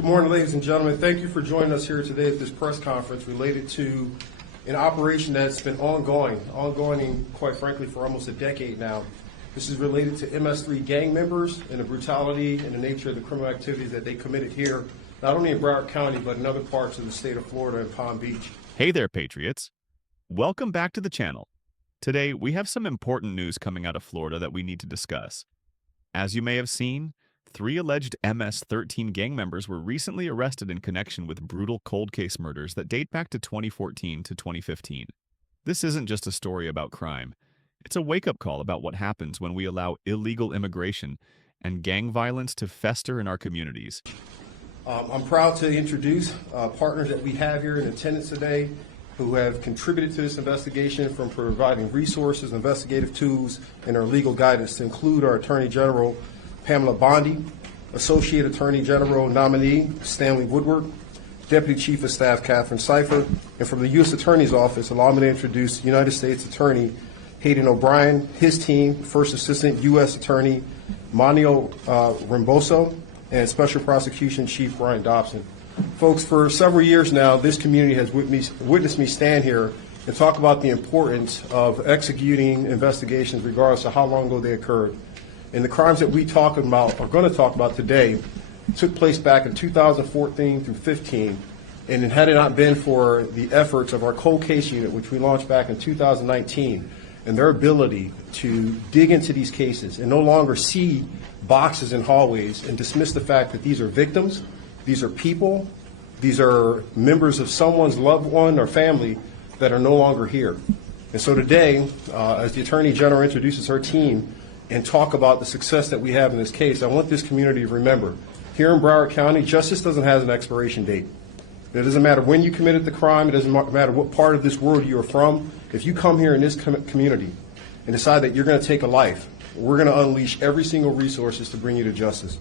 Good morning, ladies and gentlemen. Thank you for joining us here today at this press conference related to an operation that's been ongoing, quite frankly, for almost a decade now. This is related to MS-3 gang members and the brutality and the nature of the criminal activities that they committed here, not only in Broward County, but in other parts of the state of Florida and Palm Beach. Hey there, Patriots. Welcome back to the channel. Today, we have some important news coming out of Florida that we need to discuss. As you may have seen, 3 alleged MS-13 gang members were recently arrested in connection with brutal cold case murders that date back to 2014 to 2015. This isn't just a story about crime. It's a wake-up call about what happens when we allow illegal immigration and gang violence to fester in our communities. I'm proud to introduce partners that we have here in attendance today who have contributed to this investigation, from providing resources, investigative tools, and our legal guidance, to include our Attorney General, Pamela Bondi, Associate Attorney General nominee Stanley Woodward, Deputy Chief of Staff Catherine Cipher, and from the U.S. Attorney's Office, allow me to introduce United States Attorney Hayden O'Brien, his team, First Assistant U.S. Attorney Manio Ramboso, and Special Prosecution Chief Brian Dobson. Folks, for several years now, this community has witnessed me stand here and talk about the importance of executing investigations regardless of how long ago they occurred. And the crimes that we are going to talk about today took place back in 2014 through 15. And had it not been for the efforts of our cold case unit, which we launched back in 2019, and their ability to dig into these cases and no longer see boxes in hallways and dismiss the fact that these are victims, these are people, these are members of someone's loved one or family that are no longer here. And so today, as the Attorney General introduces her team and talk about the success that we have in this case, I want this community to remember, here in Broward County, justice doesn't have an expiration date. It doesn't matter when you committed the crime. It doesn't matter what part of this world you are from. If you come here in this community and decide that you're going to take a life, we're going to unleash every single resources to bring you to justice.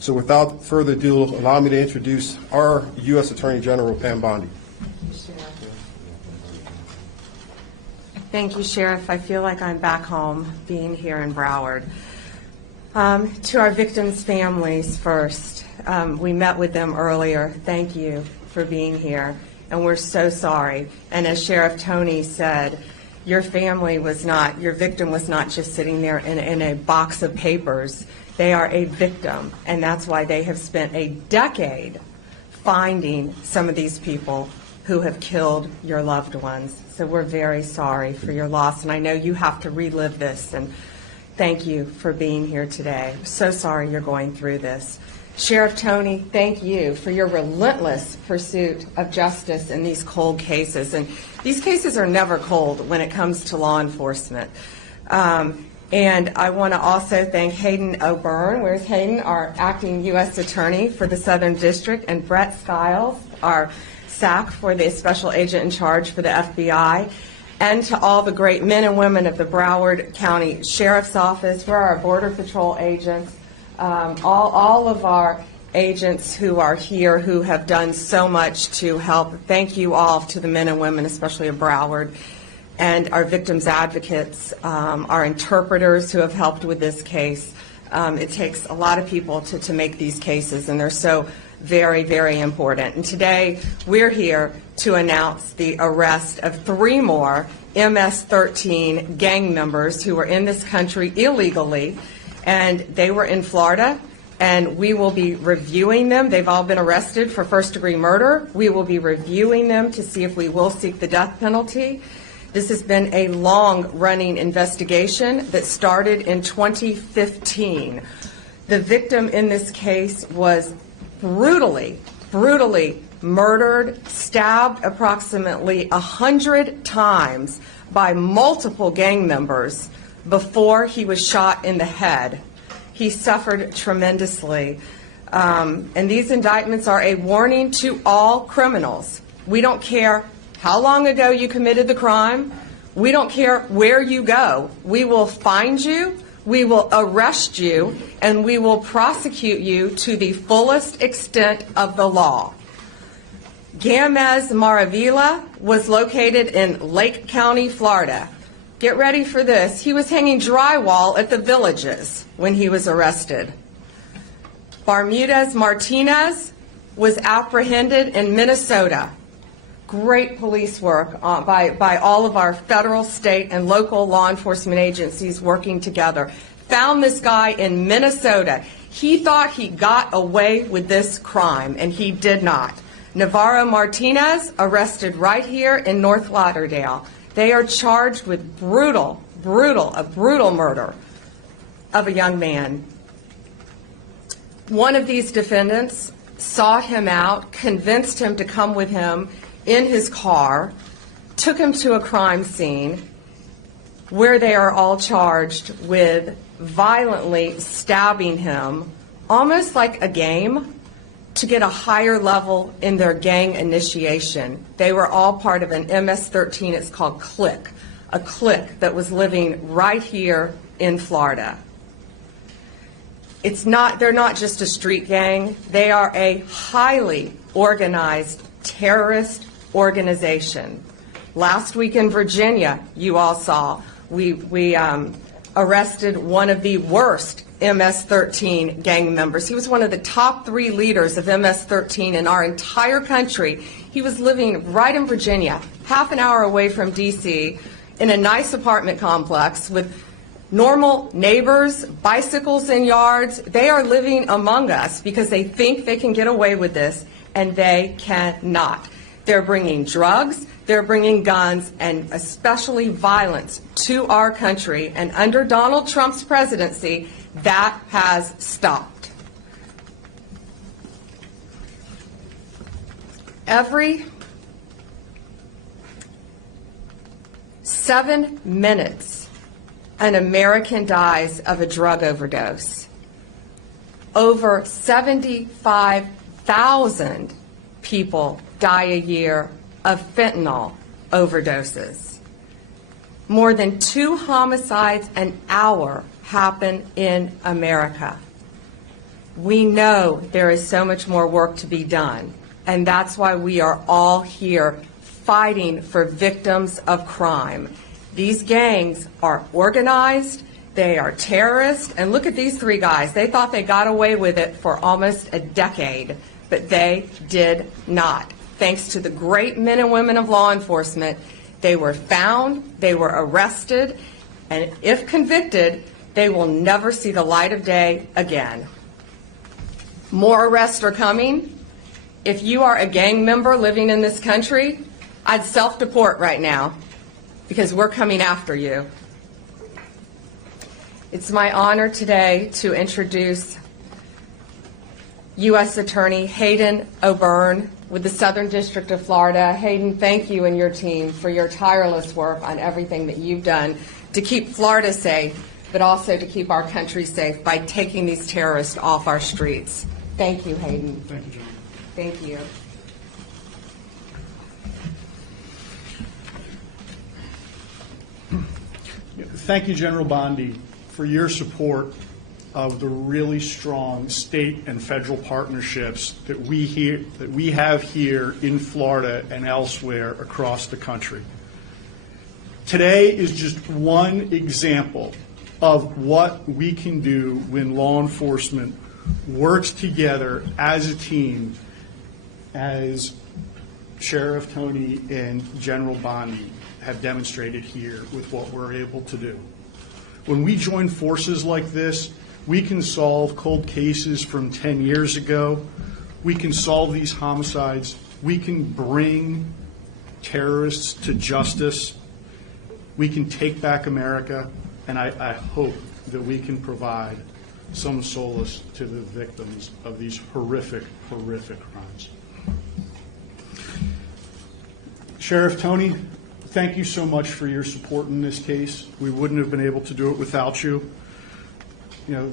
So without further ado, allow me to introduce our U.S. Attorney General, Pam Bondi. Thank you, Sheriff. I feel like I'm back home being here in Broward. To our victims' families first, we met with them earlier. Thank you for being here, and we're so sorry. And as Sheriff Tony said, your victim was not just sitting there in a box of papers. They are a victim, and that's why they have spent a decade finding some of these people who have killed your loved ones. So we're very sorry for your loss, and I know you have to relive this, and thank you for being here today. I'm so sorry you're going through this. Sheriff Tony, thank you for your relentless pursuit of justice in these cold cases. And these cases are never cold when it comes to law enforcement. And I want to also thank Hayden O'Byrne. Where's Hayden? Our acting U.S. Attorney for the Southern District, and Brett Skiles, our SAC for the Special Agent in Charge for the FBI, and to all the great men and women of the Broward County Sheriff's Office, for our Border Patrol agents, all of our agents who are here who have done so much to help. Thank you all to the men and women, especially of Broward, and our victims advocates, our interpreters who have helped with this case. It takes a lot of people to make these cases, and they're so very, very important. And today we're here to announce the arrest of 3 more MS-13 gang members who were in this country illegally, and they were in Florida, and we will be reviewing them. They've all been arrested for first-degree murder. We will be reviewing them to see if we will seek the death penalty. This has been a long-running investigation that started in 2015. The victim in this case was brutally murdered, stabbed approximately 100 times by multiple gang members before he was shot in the head. He suffered tremendously. And these indictments are a warning to all criminals. We don't care how long ago you committed the crime. We don't care where you go. We will find you, we will arrest you, and we will prosecute you to the fullest extent of the law. Gamez Maravilla was located in Lake County, Florida. Get ready for this. He was hanging drywall at the Villages when he was arrested. Bermudez Martinez was apprehended in Minnesota. Great police work by all of our federal, state, and local law enforcement agencies working together. Found this guy in Minnesota. He thought he got away with this crime, and he did not. Navarro Martinez, arrested right here in North Lauderdale. They are charged with a brutal murder of a young man. One of these defendants sought him out, convinced him to come with him in his car, took him to a crime scene where they are all charged with violently stabbing him, almost like a game, to get a higher level in their gang initiation. They were all part of an MS-13, it's called Click, a clique that was living right here in Florida. They're not just a street gang, they are a highly organized terrorist organization. Last week in Virginia, you all saw, we arrested one of the worst MS-13 gang members. He was one of the top 3 leaders of MS-13 in our entire country. He was living right in Virginia, half an hour away from D.C., in a nice apartment complex with normal neighbors, bicycles in yards. They are living among us because they think they can get away with this, and they cannot. They're bringing drugs, they're bringing guns, and especially violence to our country. And under Donald Trump's presidency, that has stopped. Every 7 minutes, an American dies of a drug overdose. Over 75,000 people die a year of fentanyl overdoses. More than 2 homicides an hour happen in America. We know there is so much more work to be done, and that's why we are all here fighting for victims of crime. These gangs are organized, they are terrorists, and look at these 3 guys. They thought they got away with it for almost a decade, but they did not. Thanks to the great men and women of law enforcement, they were found, they were arrested, and if convicted, they will never see the light of day again. More arrests are coming. If you are a gang member living in this country, I'd self-deport right now because we're coming after you. It's my honor today to introduce U.S. Attorney Hayden O'Byrne with the Southern District of Florida. Hayden, thank you and your team for your tireless work on everything that you've done to keep Florida safe, but also to keep our country safe by taking these terrorists off our streets. Thank you, Hayden. Thank you, John. Thank you. Thank you, General Bondi, for your support of the really strong state and federal partnerships that we have here in Florida and elsewhere across the country. Today is just one example of what we can do when law enforcement works together as a team, as Sheriff Tony and General Bondi have demonstrated here with what we're able to do. When we join forces like this, we can solve cold cases from 10 years ago. We can solve these homicides. We can bring terrorists to justice. We can take back America, and I hope that we can provide some solace to the victims of these horrific, horrific crimes. Sheriff Tony, thank you so much for your support in this case. We wouldn't have been able to do it without you.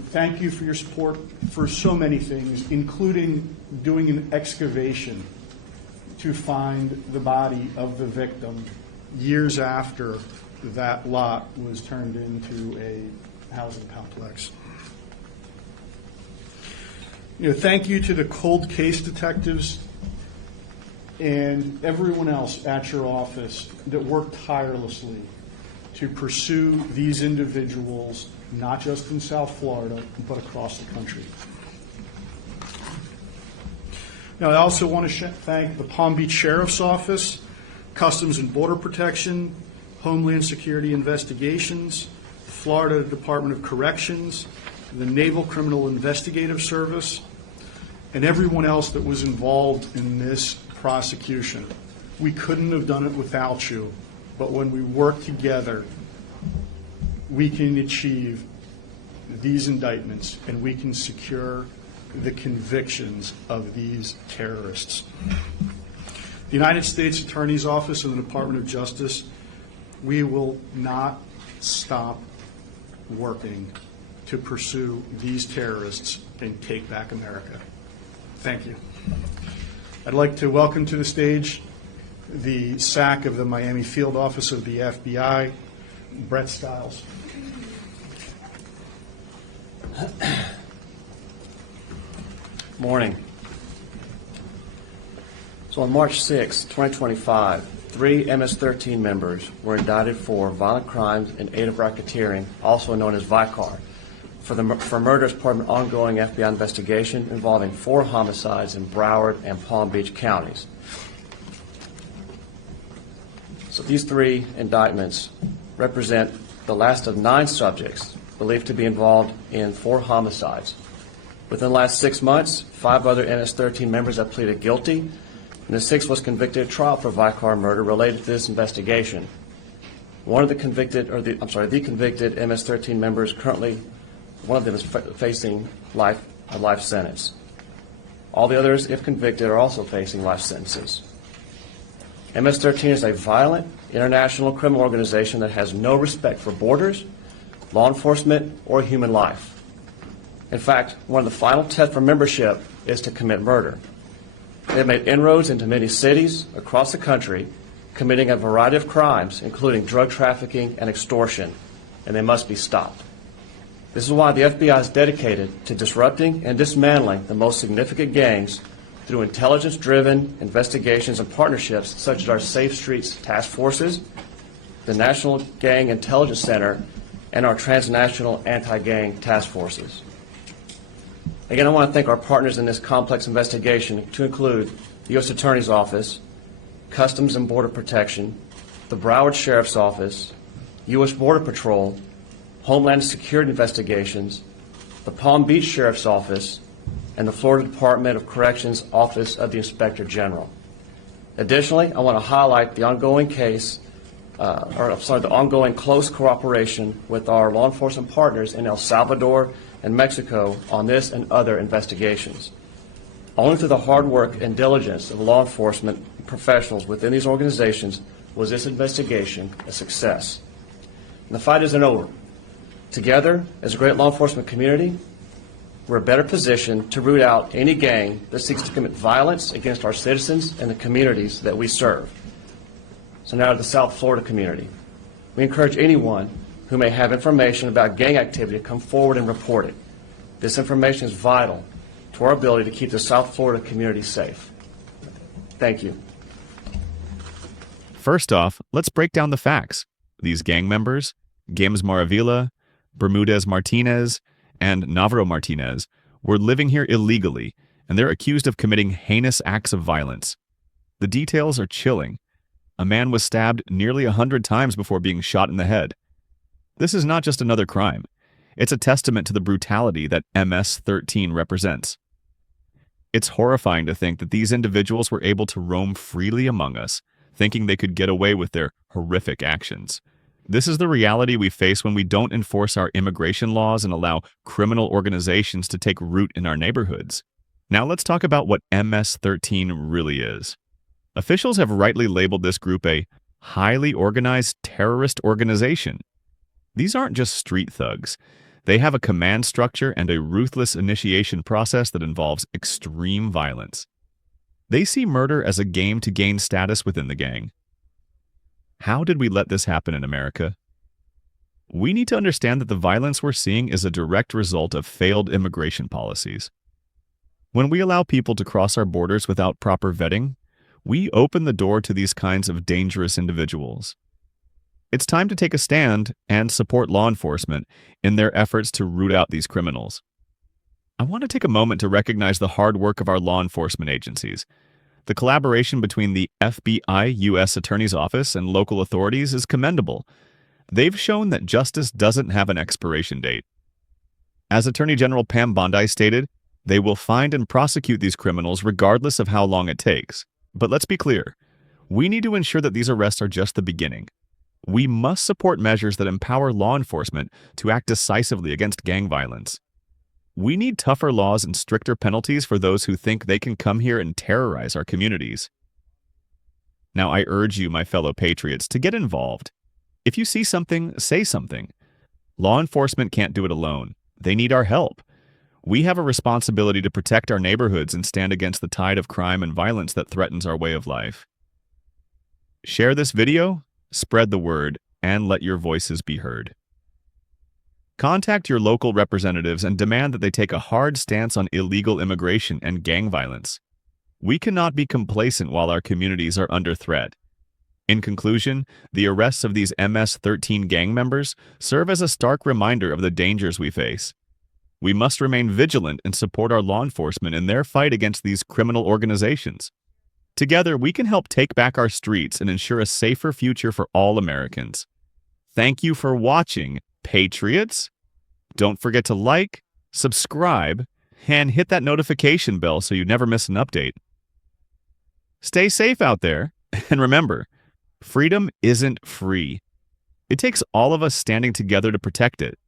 Thank you for your support for so many things, including doing an excavation to find the body of the victim years after that lot was turned into a housing complex. Thank you to the cold case detectives and everyone else at your office that worked tirelessly to pursue these individuals, not just in South Florida, but across the country. Now, I also want to thank the Palm Beach Sheriff's Office, Customs and Border Protection, Homeland Security Investigations, the Florida Department of Corrections, the Naval Criminal Investigative Service, and everyone else that was involved in this prosecution. We couldn't have done it without you, but when we work together, we can achieve these indictments and we can secure the convictions of these terrorists. The United States Attorney's Office and the Department of Justice, we will not stop working to pursue these terrorists and take back America. Thank you. I'd like to welcome to the stage the SAC of the Miami Field Office of the FBI, Brett Stiles. Morning. So on March 6, 2025, 3 MS-13 members were indicted for violent crimes in aid of racketeering, also known as VICAR, for murder as part of an ongoing FBI investigation involving 4 homicides in Broward and Palm Beach counties. So these 3 indictments represent the last of 9 subjects believed to be involved in 4 homicides. Within the last 6 months, 5 other MS-13 members have pleaded guilty, and the 6th was convicted at trial for Vicar murder related to this investigation. The convicted MS-13 members currently, one of them is facing a life sentence. All the others, if convicted, are also facing life sentences. MS-13 is a violent international criminal organization that has no respect for borders, law enforcement, or human life. In fact, one of the final tests for membership is to commit murder. They have made inroads into many cities across the country, committing a variety of crimes, including drug trafficking and extortion, and they must be stopped. This is why the FBI is dedicated to disrupting and dismantling the most significant gangs through intelligence-driven investigations and partnerships such as our Safe Streets Task Forces, the National Gang Intelligence Center, and our transnational anti-gang task forces. Again, I want to thank our partners in this complex investigation, to include the U.S. Attorney's Office, Customs and Border Protection, the Broward Sheriff's Office, U.S. Border Patrol, Homeland Security Investigations, the Palm Beach Sheriff's Office, and the Florida Department of Corrections Office of the Inspector General. Additionally, I want to highlight the ongoing the ongoing close cooperation with our law enforcement partners in El Salvador and Mexico on this and other investigations. Only through the hard work and diligence of law enforcement professionals within these organizations was this investigation a success. And the fight isn't over. Together, as a great law enforcement community, we're better positioned to root out any gang that seeks to commit violence against our citizens and the communities that we serve. So now to the South Florida community. We encourage anyone who may have information about gang activity to come forward and report it. This information is vital to our ability to keep the South Florida community safe. Thank you. First off, let's break down the facts. These gang members, Games Maravilla, Bermudez Martinez, and Navarro Martinez, were living here illegally, and they're accused of committing heinous acts of violence. The details are chilling. A man was stabbed nearly 100 times before being shot in the head. This is not just another crime. It's a testament to the brutality that MS-13 represents. It's horrifying to think that these individuals were able to roam freely among us, thinking they could get away with their horrific actions. This is the reality we face when we don't enforce our immigration laws and allow criminal organizations to take root in our neighborhoods. Now let's talk about what MS-13 really is. Officials have rightly labeled this group a highly organized terrorist organization. These aren't just street thugs. They have a command structure and a ruthless initiation process that involves extreme violence. They see murder as a game to gain status within the gang. How did we let this happen in America? We need to understand that the violence we're seeing is a direct result of failed immigration policies. When we allow people to cross our borders without proper vetting, we open the door to these kinds of dangerous individuals. It's time to take a stand and support law enforcement in their efforts to root out these criminals. I want to take a moment to recognize the hard work of our law enforcement agencies. The collaboration between the FBI, U.S. Attorney's Office, and local authorities is commendable. They've shown that justice doesn't have an expiration date. As Attorney General Pam Bondi stated, they will find and prosecute these criminals regardless of how long it takes. But let's be clear, we need to ensure that these arrests are just the beginning. We must support measures that empower law enforcement to act decisively against gang violence. We need tougher laws and stricter penalties for those who think they can come here and terrorize our communities. Now, I urge you, my fellow patriots, to get involved. If you see something, say something. Law enforcement can't do it alone. They need our help. We have a responsibility to protect our neighborhoods and stand against the tide of crime and violence that threatens our way of life. Share this video, spread the word, and let your voices be heard. Contact your local representatives and demand that they take a hard stance on illegal immigration and gang violence. We cannot be complacent while our communities are under threat. In conclusion, the arrests of these MS-13 gang members serve as a stark reminder of the dangers we face. We must remain vigilant and support our law enforcement in their fight against these criminal organizations. Together, we can help take back our streets and ensure a safer future for all Americans. Thank you for watching, Patriots. Don't forget to like, subscribe, and hit that notification bell so you never miss an update. Stay safe out there, and remember, freedom isn't free. It takes all of us standing together to protect it.